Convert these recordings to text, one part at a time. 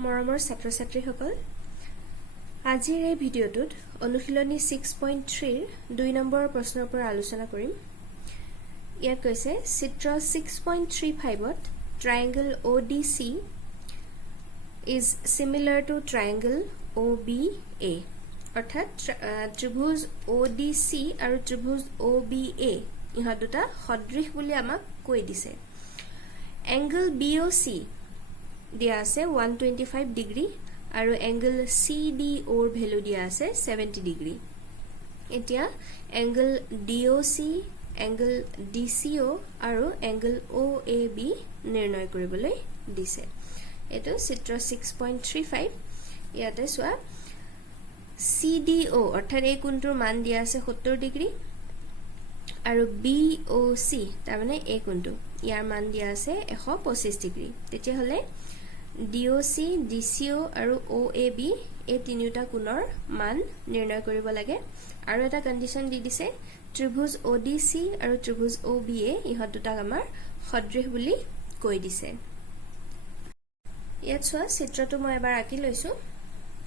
মৰমৰ ছাত্ৰ-ছাত্ৰীসকল আজিৰ এই ভিডিঅ'টোত অনুশীলনী 6.3 ৰ 2 নম্বৰৰ প্ৰশ্নৰ পৰা আলোচনা কৰিম। ইয়াত কৈছে চিত্ৰ 6.35 ত ট্ৰায়াঙ্গল ODC is similar to triangle OBA অৰ্থাৎ ত্ৰিভুজ ODC আৰু ত্ৰিভুজ OBA ইহত দুটা সদৃশ বুলি আমাক কৈ দিছে। এংগল BOC দিয়া আছে 125 ডিগ্ৰী আৰু এংগল CDO ৰ ভ্যালু দিয়া আছে 70 ডিগ্ৰী। এতিয়া এংগল DOC, এংগল DCO আৰু এংগল OAB নিৰ্ণয় কৰিবলৈ দিছে। এটো চিত্ৰ 6.35 ইয়াতে চোৱা CDO অৰ্থাৎ এই কোণটোৰ মান দিয়া আছে 70 ডিগ্ৰী আৰু BOC তাৰ মানে এই কোণটো ইয়াৰ মান দিয়া আছে 125 ডিগ্ৰী। তেতিয়া হলে DOC, DCO আৰু OAB এই তিনিটা কোণৰ মান নিৰ্ণয় কৰিব লাগে আৰু এটা কন্ডিশন দি দিছে ত্ৰিভুজ ODC আৰু ত্ৰিভুজ OBA ইহত দুটাক আমাৰ সদৃশ বুলি কৈ দিছে। ইয়াত চোৱা চিত্ৰটো মই এবাৰ আঁকি লৈছো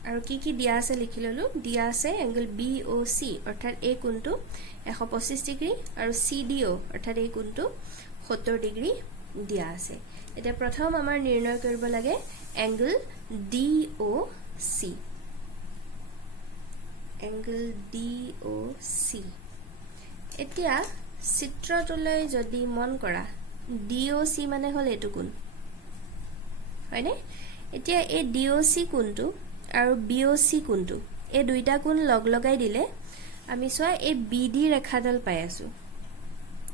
আৰু কি দিয়া আছে লিখি ললো। দিয়া আছে এংগল BOC অৰ্থাৎ এই কোণটো 125 ডিগ্ৰী আৰু CDO অৰ্থাৎ এই কোণটো 70 ডিগ্ৰী দিয়া আছে। এটা প্ৰথম আমাৰ নিৰ্ণয় কৰিব লাগে এংগল DOC। এংগল DOC এতিয়া চিত্ৰটোলৈ যদি মন কৰা DOC মানে হল এটো কোণ হয়নে। এতিয়া এই DOC কোণটো আৰু BOC কোণটো এই দুইটা কোণ লগাই দিলে আমি চোৱা এই BD ৰেখাডাল পাই আছো।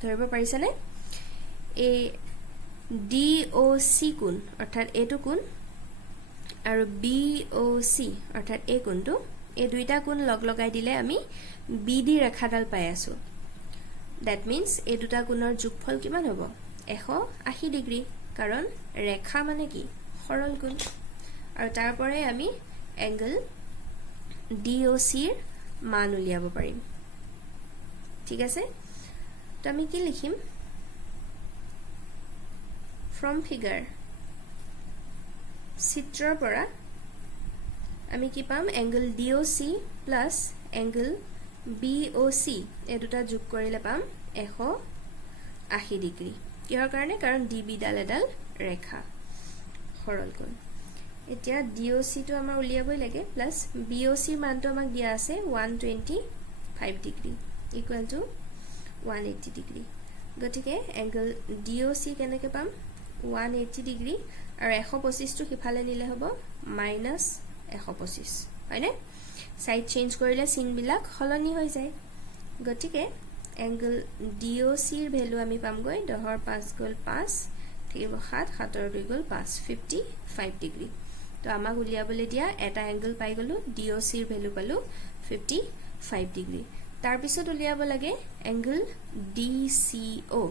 ধৰিব পাৰিছানে? এই DOC কোণ অৰ্থাৎ এইটো কোণ আৰু BOC অৰ্থাৎ এই কোণটো এই দুইটা কোণ লগাই দিলে আমি BD ৰেখাডাল পাই আছো। দ্যাট মিন্স এই দুটা কোণৰ যোগফল কিমান হ'ব 180 ডিগ্ৰী কাৰণ ৰেখা মানে কি সৰল কোণ আৰু তাৰ পৰাই আমি এংগল DOC ৰ মান উলিয়াব পাৰিম। ঠিক আছে তো আমি কি লিখিম from figure চিত্ৰৰ পৰা আমি কি পাম angle DOC plus angle BOC এই দুটা যোগ কৰিলে পাম 180 ডিগ্ৰী। কিহৰ কাৰণে কাৰণ DB ডাল এডাল ৰেখা সৰল কোণ। এতিয়া DOC টো আমাৰ উলিয়াবই লাগে প্লাস BOC মানটো আমাক দিয়া আছে 125 ডিগ্ৰী ইকুৱেল টু 180 ডিগ্ৰী। গতিকে এংগল DOC কেনেকৈ পাম 180 ডিগ্ৰী আৰু 125 টো হিফালে নিলে হ'ব -125 হয়নে। সাইড চেঞ্জ কৰিলে চিন বিলাক হলনি হৈ যায়। গতিকে এংগল DOC ৰ ভ্যালু আমি পামগৈ 10 ৰ 5 গল 5 থাকিব 7 7 ৰ 2 গল 5 55 ডিগ্ৰী। তো আমাক উলিয়াবলৈ দিয়া এটা এংগল পাই গলো DOC ৰ ভ্যালু পালো 55 ডিগ্ৰী। তাৰ পিছত উলিয়াব লাগে এংগল DCO।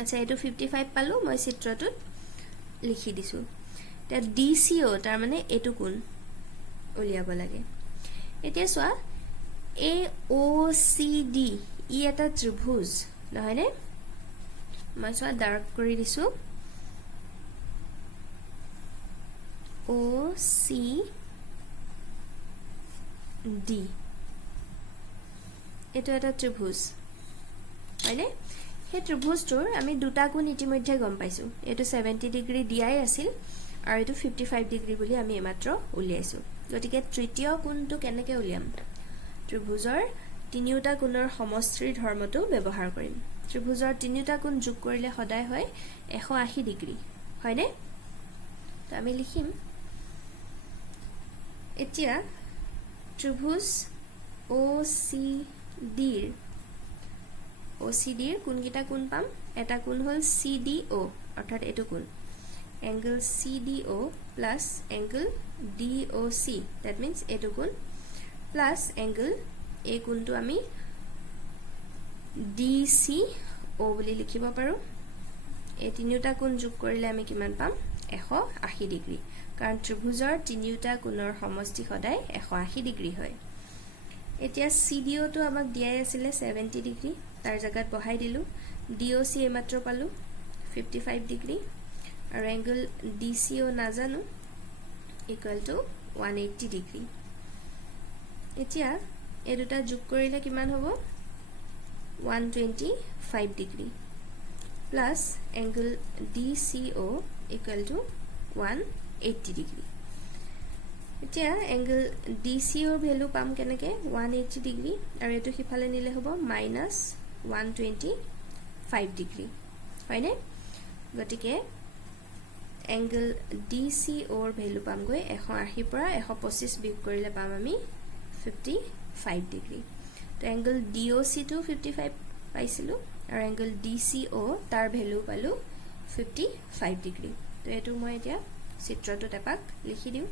আচ্ছা এটো 55 পালো মই চিত্ৰটোত লিখি দিছো। তে DCO তাৰ মানে এটো কোণ উলিয়াব লাগে। এতিয়া চোৱা AOCD ই এটা ত্ৰিভুজ নহয়নে। মই চোৱা ডাৰ্ক কৰি দিছো OCD এটো এটা ত্ৰিভুজ হয়নে। সেই ত্ৰিভুজটোৰ আমি দুটা কোণ ইতিমধ্যে গম পাইছো। এটো 70 ডিগ্ৰী দিয়াই আছিল আৰু এটো 55 ডিগ্ৰী বুলি আমি এমাত্ৰ উলিয়াইছো। গতিকে তৃতীয় কোণটো কেনেকৈ উলিয়াম ত্ৰিভুজৰ তিনিটা কোণৰ সমষ্টিৰ ধৰ্মটো ব্যৱহাৰ কৰিম। ত্ৰিভুজৰ তিনিটা কোণ যোগ কৰিলে সদায় হয় 180 ডিগ্ৰী হয়নে। তো আমি লিখিম এতিয়া ত্ৰিভুজ OCD ৰ কোণকিটা কোণ পাম এটা কোণ হল CDO অৰ্থাৎ এটো কোণ angle CDO plus angle DOC that means এটো কোণ প্লাস এংগল এই কোণটো আমি DCO বুলি লিখিব পাৰো। এই তিনিটা কোণ যোগ কৰিলে আমি কিমান পাম 180 ডিগ্ৰী কাৰণ ত্ৰিভুজৰ তিনিটা কোণৰ সমষ্টি সদায় 180 ডিগ্ৰী হয়। এতিয়া CDO টো আমাক দিয়াই আছিল 70 ডিগ্ৰী তাৰ জায়গাত বহাই দিলু DOC এমাত্ৰ পালো 55 ডিগ্ৰী আৰু এংগল DCO নাজানো ইকুৱেল টু 180 ডিগ্ৰী এতিয়া এই দুটা যোগ কৰিলে কিমান হ'ব 125 degree plus angle DCO equal to 180 degree এতিয়া এংগল DCO ভ্যালু পাম কেনেকে 180 ডিগ্ৰী আৰু এটো হিফালে নিলে হ'ব -125 ডিগ্ৰী হয়নে গটিকে এংগল DCO ৰ ভ্যালু পাম গৈ 180 পৰা 125 বিয়োগ কৰিলে পাম আমি 55 ডিগ্ৰী তো এংগল DOC টু 55 পাইছিলো আৰু এংগল DCO তাৰ ভ্যালু পালো 55 ডিগ্ৰী তো এটো মই এতিয়া চিত্ৰটোত এপাক লিখি দিও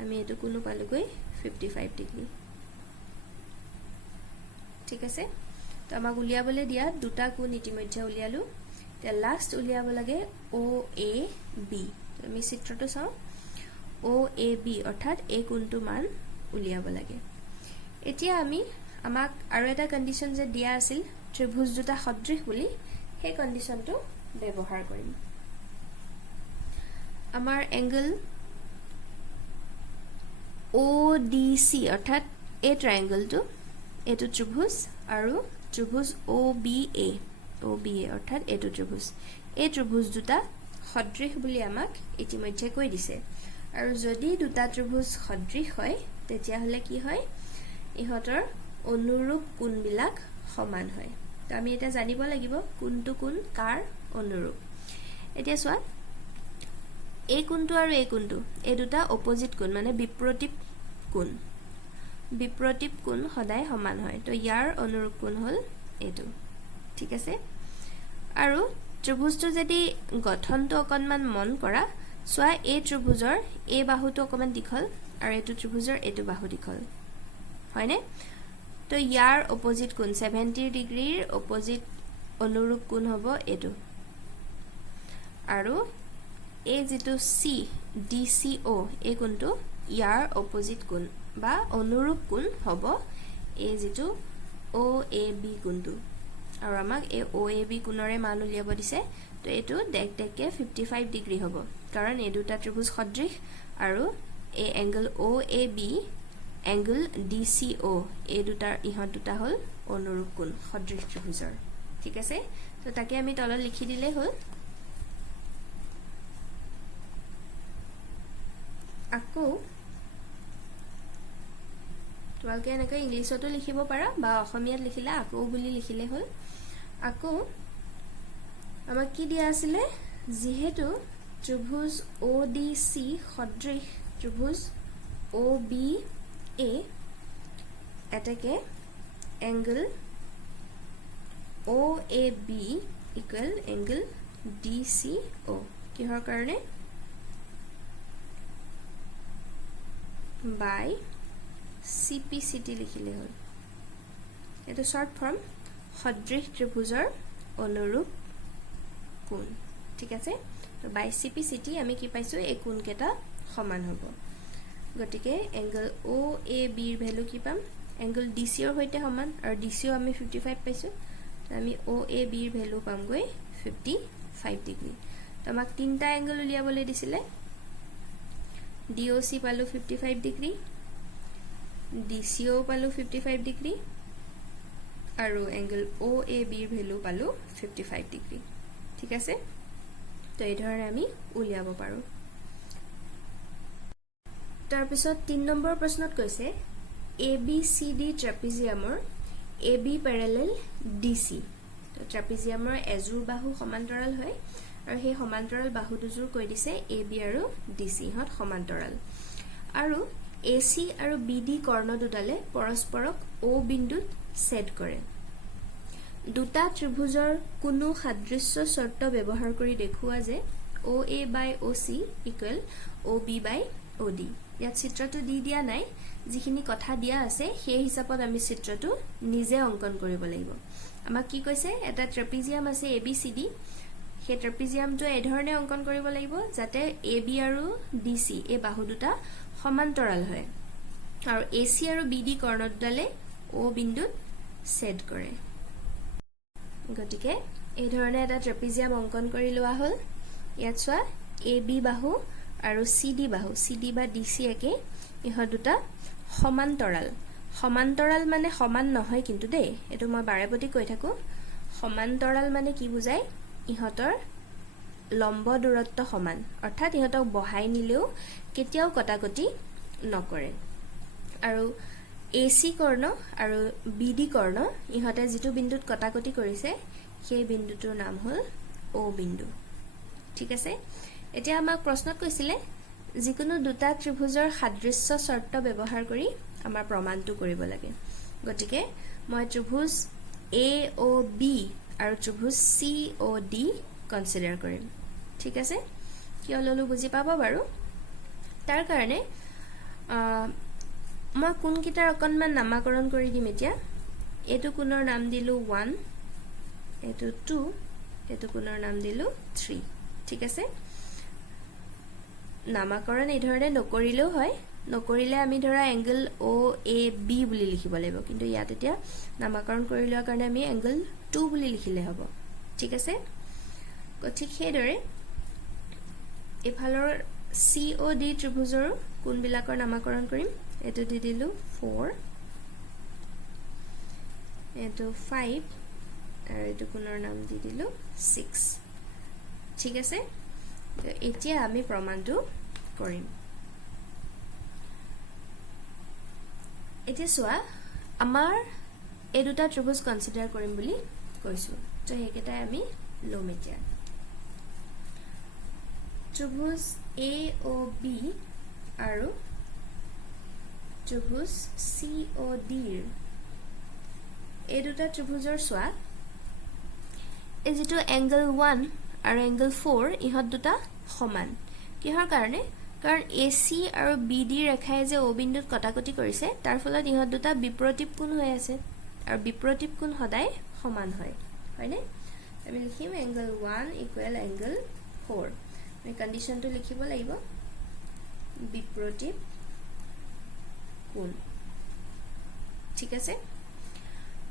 আমি এটো কোনো পালো গৈ 55 ডিগ্ৰী ঠিক আছে তো আমাক উলিয়াবলে দিয়া দুটা কোণ ইতিমধ্যে উলিয়ালো তে লাস্ট উলিয়াব লাগে OAB তো আমি চিত্ৰটো চাও OAB অৰ্থাৎ এই কোণটো মান উলিয়াব লাগে এতিয়া আমি আমাক আৰু এটা কন্ডিশন যে দিয়া আছিল ত্ৰিভুজ দুটা সদৃশ বুলি সেই কন্ডিশনটো ব্যৱহাৰ কৰিম আমাৰ এংগল ODC অৰ্থাৎ এই ট্ৰায়াঙ্গলটো এটো ত্ৰিভুজ আৰু ত্ৰিভুজ OBA অৰ্থাৎ এটো ত্ৰিভুজ এই ত্ৰিভুজ দুটা সদৃশ বুলি আমাক ইতিমধ্যে কৈ দিছে আৰু যদি দুটা ত্ৰিভুজ সদৃশ হয় তেতিয়া হলে কি হয় ইহতৰ অনুৰূপ কোণবিলাক সমান হয় তো আমি এটা জানিব লাগিব কোনটো কোণ কাৰ অনুৰূপ এতিয়া চোৱা এই কোণটো আৰু এই কোণটো এই দুটা অপোজিট কোণ মানে বিপৰীত কোণ সদায় সমান হয় তো ইয়াৰ অনুৰূপ কোণ হল এটো ঠিক আছে আৰু ত্ৰিভুজটো যদি গঠনটো অকনমান মন কৰা সোয়া এই ত্ৰিভুজৰ এই বাহুটো অকমান দীঘল আৰু এটো ত্ৰিভুজৰ এটো বাহু দীঘল হয়নে তো ইয়াৰ অপোজিট কোণ 70 ডিগ্ৰীৰ অপোজিট অনুৰূপ কোণ হ'ব এটো আৰু এই যেটো DCO এই কোণটো ইয়াৰ অপোজিট কোণ বা অনুৰূপ কোণ হ'ব এই যেটো OAB কোণটো আৰু আমাক এই OAB কোণৰে মান উলিয়াব দিছে তো এটো দেখকে 55 ডিগ্ৰী হ'ব কাৰণ এই দুটা ত্ৰিভুজ সদৃশ আৰু এই এংগল OAB এংগল DCO এই দুটাৰ ইহত দুটা হল অনুৰূপ কোণ সদৃশ ত্ৰিভুজৰ ঠিক আছে তো তাকে আমি তলত লিখি দিলে হল আকৌ তোমালোকে এনেকৈ ইংলিছতো লিখিব পাৰা বা অসমীয়াত লিখিলে আকৌ বুলি লিখিলে হল আকৌ আমাক কি দিয়া আছিলে যেহেতু ত্ৰিভুজ ODC সদৃশ ত্ৰিভুজ OBA এটাকে angle OAB equal angle DCO কিহৰ কাৰণে বাই CPCT লিখিলে হল এটো শৰ্ট ফৰ্ম সদৃশ ত্ৰিভুজৰ অনুৰূপ কোণ ঠিক আছে তো বাই CPCT আমি কি পাইছো এই কোণ কেটা সমান হ'ব গটিকে এংগল OAB ৰ ভ্যালু কি পাম এংগল DCO ৰ হৈতে সমান আৰু DCO আমি 55 পাইছো তো আমি OAB ৰ ভ্যালু পাম গৈ 55 ডিগ্ৰী তো আমাক তিনটা এংগল উলিয়াবলৈ দিছিলে DOC পালো 55 ডিগ্ৰী DCO পালো 55 ডিগ্ৰী আৰু এংগল OAB ৰ ভ্যালু পালো 55 ডিগ্ৰী ঠিক আছে তো এই ধৰণে আমি উলিয়াব পাৰো তাৰ পিছত 3 নম্বৰ প্ৰশ্নত কৈছে ABCD ট্ৰাপিজিয়ামৰ AB প্যাৰালেল DC তো ট্ৰাপিজিয়ামৰ এজোৰ বাহু সমান্তৰাল হয় আৰু সেই সমান্তৰাল বাহু দুজোৰ কৈ দিছে AB আৰু DC হত সমান্তৰাল আৰু AC আৰু BD কৰ্ণ দুডালে পৰস্পৰক O বিন্দুত ছেদ কৰে দুটা ত্ৰিভুজৰ কোনো সাদৃশ্য শৰ্ত ব্যৱহাৰ কৰি দেখুৱা যে OA by OC equal OB by OD ইয়াত চিত্ৰটো দি দিয়া নাই যিখিনি কথা দিয়া আছে সেই হিচাপত আমি চিত্ৰটো নিজে অঙ্কন কৰিব লাগিব আমাক কি কৈছে এটা ট্ৰাপিজিয়াম আছে ABCD সেই ট্ৰাপিজিয়ামটো এই ধৰণে অঙ্কন কৰিব লাগিব যাতে AB আৰু DC এই বাহু দুটা সমান্তৰাল হয় আৰু AC আৰু BD কৰ্ণ দুডালে O বিন্দুত ছেদ কৰে গটিকে এই ধৰণে এটা ট্ৰাপিজিয়াম অঙ্কন কৰি লোৱা হল ইয়াত চোৱা AB বাহু আৰু CD বাহু CD বা DC একে ইহত দুটা সমান্তৰাল সমান্তৰাল মানে সমান নহয় কিন্তু দেই এটো মই বাৰেপতি কৈ থাকো সমান্তৰাল মানে কি বুজায় ইহতৰ লম্ব দূৰত্ব সমান অৰ্থাৎ ইহতক বহাই নিলেও কেতিয়াও কটাকটি নকৰে আৰু AC কৰ্ণ আৰু BD কৰ্ণ ইহতে যেটো বিন্দুত কটাকটি কৰিছে সেই বিন্দুটোৰ নাম হল O বিন্দু ঠিক আছে এতিয়া আমাক প্ৰশ্নত কৈছিলে যিকোনো দুটা ত্ৰিভুজৰ সাদৃশ্য শৰ্ত ব্যৱহাৰ কৰি আমাৰ প্ৰমাণটো কৰিব লাগে গতিকে মই ত্ৰিভুজ AOB আৰু ত্ৰিভুজ COD কনসিডাৰ কৰিম ঠিক আছে কি হললো বুজি পাবা বাৰু তাৰ কাৰণে মই কোন কিটাৰ অকনমান নামাকৰণ কৰি দিম এতিয়া এটো কোণৰ নাম দিলো 1 এটো 2 এটো কোণৰ নাম দিলো 3 ঠিক আছে নামাকৰণ এই ধৰণে নকৰিলেও হয় নকৰিলে আমি ধৰা এংগল OAB বুলি লিখিব লাগিব কিন্তু ইয়াত এতিয়া নামাকৰণ কৰি লোৱাৰ কাৰণে আমি এংগল 2 বুলি লিখিলে হ'ব ঠিক আছে ঠিক সেইদৰে এফালৰ COD ত্ৰিভুজৰ কোণবিলাকৰ নামাকৰণ কৰিম এটো দি দিলো 4 এটো 5 আৰু এটো কোণৰ নাম দি দিলো 6 ঠিক আছে এতিয়া আমি প্ৰমাণটো কৰিম এতিয়া সোৱা আমাৰ এই দুটা ত্ৰিভুজ কনসিডাৰ কৰিম বুলি কৈছো তো হেকেটাই আমি লম এতিয়া ত্ৰিভুজ AOB আৰু ত্ৰিভুজ COD এই দুটা ত্ৰিভুজৰ সোৱা এই যেটো এংগল 1 আৰু এংগল 4 ইহত দুটা সমান কিহৰ কাৰণে কাৰণ AC আৰু BD ৰেখাই যে O বিন্দুত কটাকটি কৰিছে তাৰ ফলত ইহত দুটা বিপৰীত কোণ হৈ আছে আৰু বিপৰীত কোণ সদায় সমান হয় হয়নে আমি লিখিম এংগল 1 ইকুৱেল এংগল 4 আমি কন্ডিশনটো লিখিব লাগিব বিপৰীত কোণ ঠিক আছে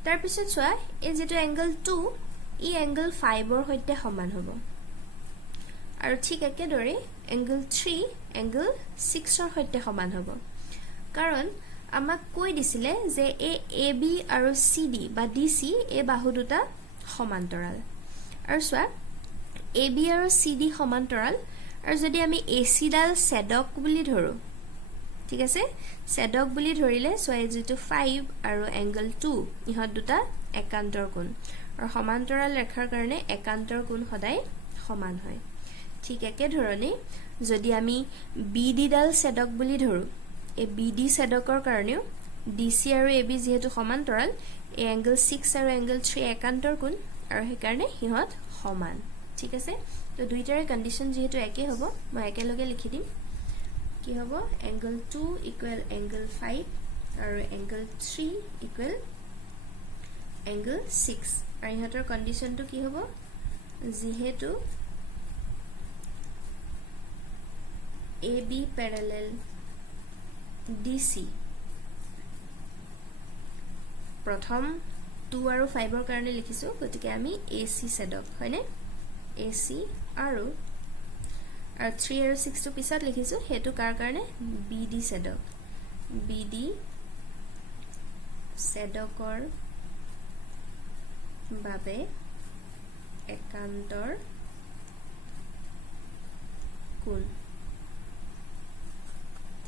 তাৰ পিছত চোৱা এই যেটো এংগল 2 ই এংগল 5 ৰ সৈতে সমান হ'ব আৰু ঠিক একেদৰে এংগল 3 এংগল 6 ৰ সৈতে সমান হ'ব কাৰণ আমাক কৈ দিছিলে যে এই AB আৰু CD বা DC এই বাহু দুটা সমান্তৰাল আৰু চোৱা AB আৰু CD সমান্তৰাল আৰু যদি আমি AC ডাল ছেদক বুলি ধৰো ঠিক আছে ছেদক বুলি ধৰিলে চোৱা যেটো 5 আৰু এংগল 2 ইহত দুটা একান্তৰ কোণ আৰু সমান্তৰাল ৰেখাৰ কাৰণে একান্তৰ কোণ সদায় সমান হয় ঠিক একে ধৰণে যদি আমি BD ডাল ছেদক বুলি ধৰো এই BD ছেদকৰ কাৰণেও DC আৰু AB যেহেতু সমান্তৰাল এই এংগল 6 আৰু এংগল 3 একান্তৰ কোণ আৰু সেই কাৰণে হিহত সমান ঠিক আছে তো দুইটাৰে কন্ডিশন যেহেতু একে হ'ব মই একেলগে লিখি দিম কি হ'ব এংগল 2 ইকুৱেল এংগল 5 আৰু এংগল 3 ইকুৱেল এংগল 6 আৰু ইহতৰ কন্ডিশনটো কি হ'ব যেহেতু AB parallel DC প্ৰথম 2 আৰু 5 ৰ কাৰণে লিখিছো গতিকে আমি AC ছেদক হয়নে AC আৰু 3 আৰু 6 টো পিছত লিখিছো হেতু কাৰ কাৰণে BD ছেদক BD ছেদকৰ বাবে একান্তৰ কোণ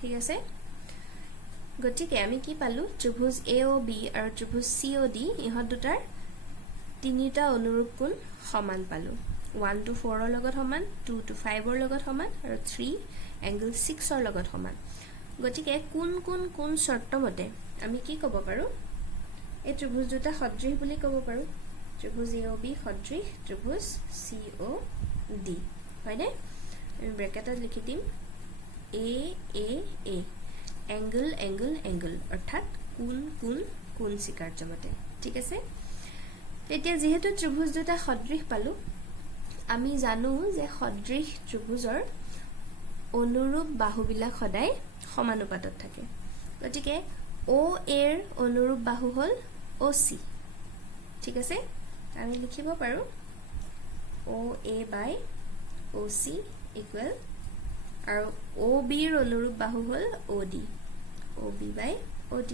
ঠিক আছে গতিকে আমি কি পালো ত্ৰিভুজ AOB আৰু ত্ৰিভুজ COD ইহত দুটাৰ তিনিটা অনুৰূপ কোণ সমান পালো 1 to 4 ৰ লগত সমান 2 to 5 ৰ লগত সমান আৰু 3 এংগল 6 ৰ লগত সমান গতিকে কোন শৰ্ত মতে আমি কি ক'ব পাৰো এই ত্ৰিভুজ দুটা সদৃশ বুলি ক'ব পাৰো ত্ৰিভুজ AOB সদৃশ ত্ৰিভুজ COD হয়নে আমি ব্ৰেকেটত লিখি দিম A এংগল অৰ্থাৎ কোন স্বীকাৰ্য মতে ঠিক আছে তেতিয়া যেহেতু ত্ৰিভুজ দুটা সদৃশ পালো আমি জানো যে সদৃশ ত্ৰিভুজৰ অনুৰূপ বাহুবিলাক সদায় সমানুপাতত থাকে গতিকে OA এৰ অনুৰূপ বাহু হল OC ঠিক আছে আমি লিখিব পাৰো OA by OC equal আৰু OB ৰ অনুৰূপ বাহু হল OD OB by OD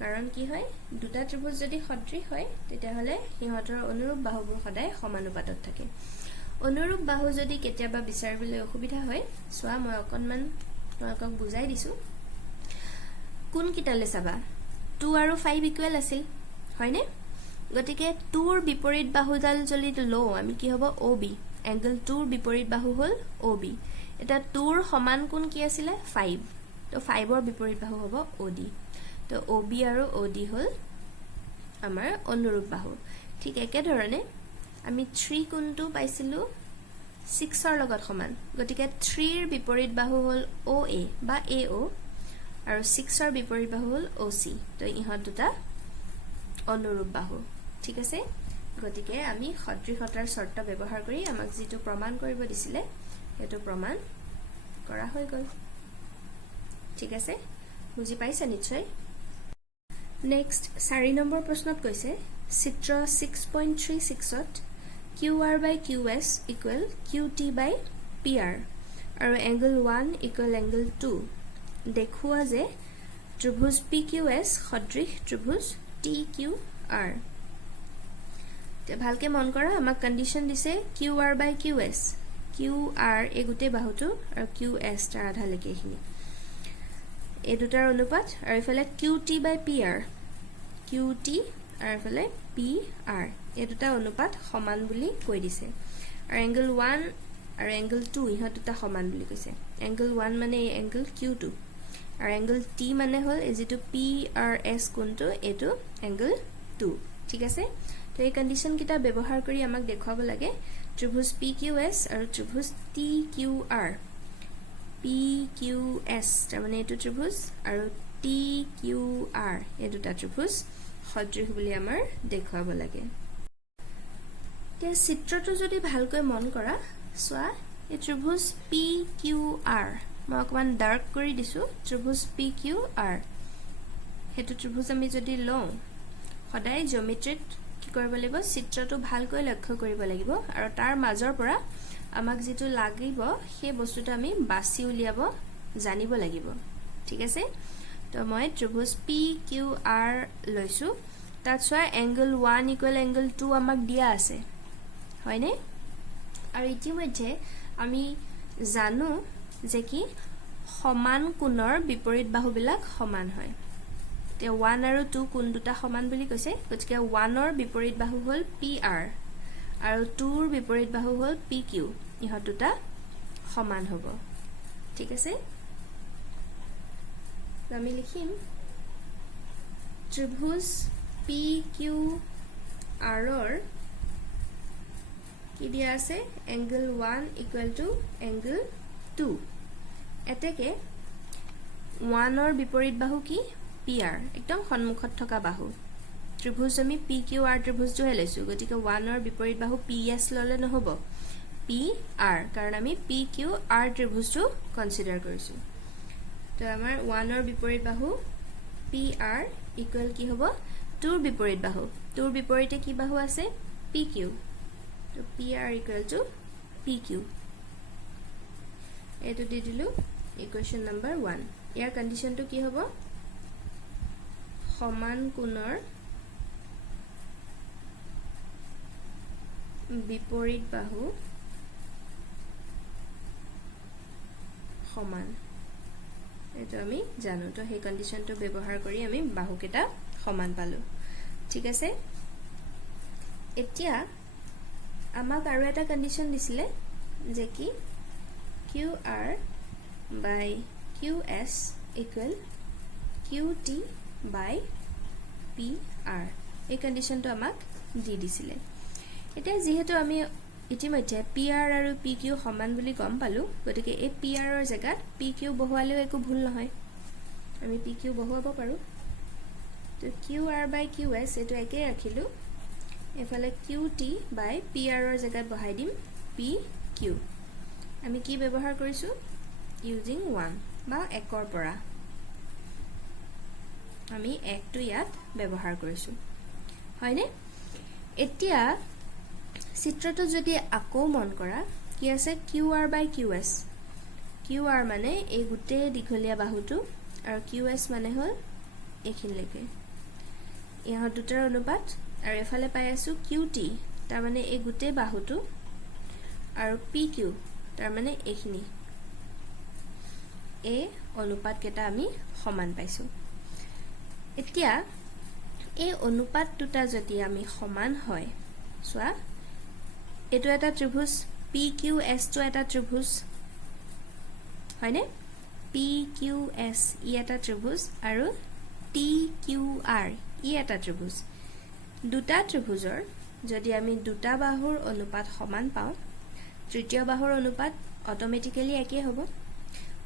কাৰণ কি হয় দুটা ত্ৰিভুজ যদি সদৃশ হয় তেতিয়া হলে সিহঁতৰ অনুৰূপ বাহুবোৰ সদায় সমানুপাতত থাকে অনুৰূপ বাহু যদি কেতিয়াবা বিচাৰিবলৈ অসুবিধা হয় সোৱা মই অকনমান তোমাক বুজাই দিছো কোন কিটালে চাবা 2 আৰু 5 ইকুৱেল আছিল হয়নে গতিকে 2 ৰ বিপৰীত বাহুডাল যদি লও আমি কি হ'ব OB এংগল 2 ৰ বিপৰীত বাহু হল OB এটা 2 ৰ সমান কোণ কি আছিল 5 তো 5 ৰ বিপৰীত বাহু হ'ব OD তো OB আৰু OD হল আমাৰ অনুৰূপ বাহু ঠিক একে ধৰণে আমি 3 কোণটো পাইছিলো 6 ৰ লগত সমান গতিকে 3 ৰ বিপৰীত বাহু হল OA বা AO আৰু 6 ৰ বিপৰীত বাহু হল OC তো ইহঁত দুটা অনুৰূপ বাহু ঠিক আছে গতিকে আমি সদৃশতাৰ শৰ্ত ব্যৱহাৰ কৰি আমাক যেটো প্ৰমাণ কৰিব দিছিলে এটো প্ৰমাণ কৰা হৈ গল ঠিক আছে বুজি পাইছা নিশ্চয় নেক্সট 4 নম্বৰ প্ৰশ্নত কৈছে চিত্ৰ 6.36 ত QR by QS equal QT by PR আৰু angle 1 equal angle 2 দেখুৱা যে ত্ৰিভুজ PQS সদৃশ ত্ৰিভুজ TQR তে ভালকে মন কৰা আমাক কন্ডিশন দিছে QR by QS QR এই গুটে বাহুটো আৰু QS তাৰ আধা লেকে খিনি এই দুটাৰ অনুপাত আৰু ইফালে QT by PR QT আৰু ইফালে PR এই দুটা অনুপাত সমান বুলি কৈ দিছে আৰু angle 1 আৰু angle 2 ইহত দুটা সমান বুলি কৈছে angle 1 মানে এই angle Q2 আৰু angle T মানে হল এই যেটো PRS কোণটো এটো angle 2 ঠিক আছে তো এই কন্ডিশন কিটা ব্যৱহাৰ কৰি আমাক দেখুৱাব লাগে ত্ৰিভুজ PQS আৰু ত্ৰিভুজ TQR PQS তাৰ মানে এটো ত্ৰিভুজ আৰু TQR এই দুটা ত্ৰিভুজ সদৃশ বুলি আমাৰ দেখুৱাব লাগে তে চিত্ৰটো যদি ভালকৈ মন কৰা সোৱা এই ত্ৰিভুজ PQR মই অকমান ডাৰ্ক কৰি দিছো ত্ৰিভুজ PQR হেতু ত্ৰিভুজ আমি যদি লওঁ সদায় জিওমেট্ৰিত কি কৰিব লাগিব চিত্ৰটো ভালকৈ লক্ষ্য কৰিব লাগিব আৰু তাৰ মাজৰ পৰা আমাক যেটো লাগিব সেই বস্তুটো আমি বাছি উলিয়াব জানিব লাগিব ঠিক আছে তো মই ত্ৰিভুজ PQR লৈছো তাত সোৱা angle 1 equal angle 2 আমাক দিয়া আছে হয়নে আৰু ইতিমধ্যে আমি জানো যে কি সমান কোণৰ বিপৰীত বাহুবিলাক সমান হয় তে 1 আৰু 2 কোণ দুটা সমান বুলি কৈছে গতিকে 1 ৰ বিপৰীত বাহু হল PR আৰু 2 ৰ বিপৰীত বাহু হল PQ ইহত দুটা সমান হ'ব ঠিক আছে আমি লিখিম ত্ৰিভুজ PQR ৰ কি দিয়া আছে angle 1 equal to angle 2 এতেকে 1 ৰ বিপৰীত বাহু কি PR একদম সন্মুখত থকা বাহু ত্ৰিভুজ আমি PQR ত্ৰিভুজটো হেলৈছো গতিকে 1 ৰ বিপৰীত বাহু PS ললে নহব PR কাৰণ আমি PQR ত্ৰিভুজটো কনসিডাৰ কৰিছো তো আমাৰ 1 ৰ বিপৰীত বাহু PR ইকুৱেল কি হ'ব 2 ৰ বিপৰীত বাহু 2 ৰ বিপৰীতে কি বাহু আছে PQ তো PR equal to PQ এটো দি দিলু ইকুৱেশ্যন নম্বৰ 1 ইয়াৰ কন্ডিশনটো কি হ'ব সমান কোণৰ বিপৰীত বাহু সমান এটো আমি জানো তো সেই কন্ডিশনটো ব্যৱহাৰ কৰি আমি বাহুকেটা সমান পালো ঠিক আছে এতিয়া আমাক আৰু এটা কন্ডিশন দিছিলে যে কি QR by QS equal QT by PR এই কন্ডিশনটো আমাক দি দিছিলে এতিয়া যেহেতু আমি ইতিমধ্যে PR আৰু PQ সমান বুলি গম পালো গতিকে এই PR ৰ জায়গাত PQ বহুৱালেও একো ভুল নহয় আমি PQ বহুৱাব পাৰো তো QR by QS এটো একে ৰাখিলো এফালে QT by PR ৰ জায়গাত বহাই দিম PQ আমি কি ব্যৱহাৰ কৰিছো ইউজিং 1 বা 1 ৰ পৰা আমি 1 টো ইয়াত ব্যৱহাৰ কৰিছো হয়নে এতিয়া চিত্ৰটো যদি আকৌ মন কৰা কি আছে QR/QS QR মানে এই গোটেই দীঘলীয়া বাহুটো আৰু QS মানে হ'ল এইখিনিলৈকে ইহঁত দুটাৰ অনুপাত আৰু এফালে পাই আছো QT তাৰ মানে এই গোটেই বাহুটো আৰু PQ তাৰ মানে এইখিনি এই অনুপাত কেটা আমি সমান পাইছো এতিয়া এই অনুপাত দুটা যদি আমি সমান হয় সোয়া এটো এটা ত্ৰিভুজ PQS টো এটা ত্ৰিভুজ হয়নে PQS ই এটা ত্ৰিভুজ আৰু TQR ই এটা ত্ৰিভুজ দুটা ত্ৰিভুজৰ যদি আমি দুটা বাহুৰ অনুপাত সমান পাও তৃতীয় বাহুৰ অনুপাত অটোমেটিক্যালি একে হ'ব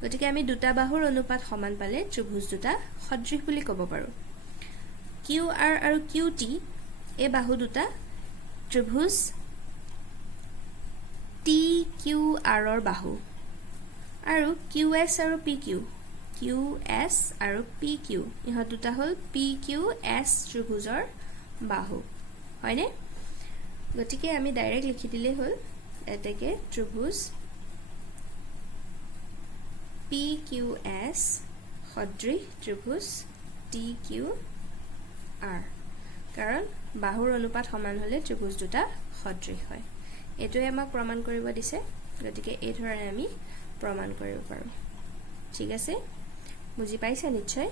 গতিকে আমি দুটা বাহুৰ অনুপাত সমান পালে ত্ৰিভুজ দুটা সদৃশ বুলি ক'ব পাৰো QR আৰু QT এই বাহু দুটা ত্ৰিভুজ TQR ৰ বাহু আৰু QS আৰু PQ QS আৰু PQ ইহঁত দুটা হ'ল PQS ত্ৰিভুজৰ বাহু হয়নে গতিকে আমি ডাইৰেক্ট লিখি দিলে হ'ল এতেকে ত্ৰিভুজ PQS সদৃশ ত্ৰিভুজ TQR কাৰণ বাহুৰ অনুপাত সমান হলে ত্ৰিভুজ দুটা সদৃশ হয় এটোই আমাক প্ৰমাণ কৰিব দিছে গতিকে এই ধৰণে আমি প্ৰমাণ কৰিব পাৰো ঠিক আছে বুজি পাইছা নিশ্চয়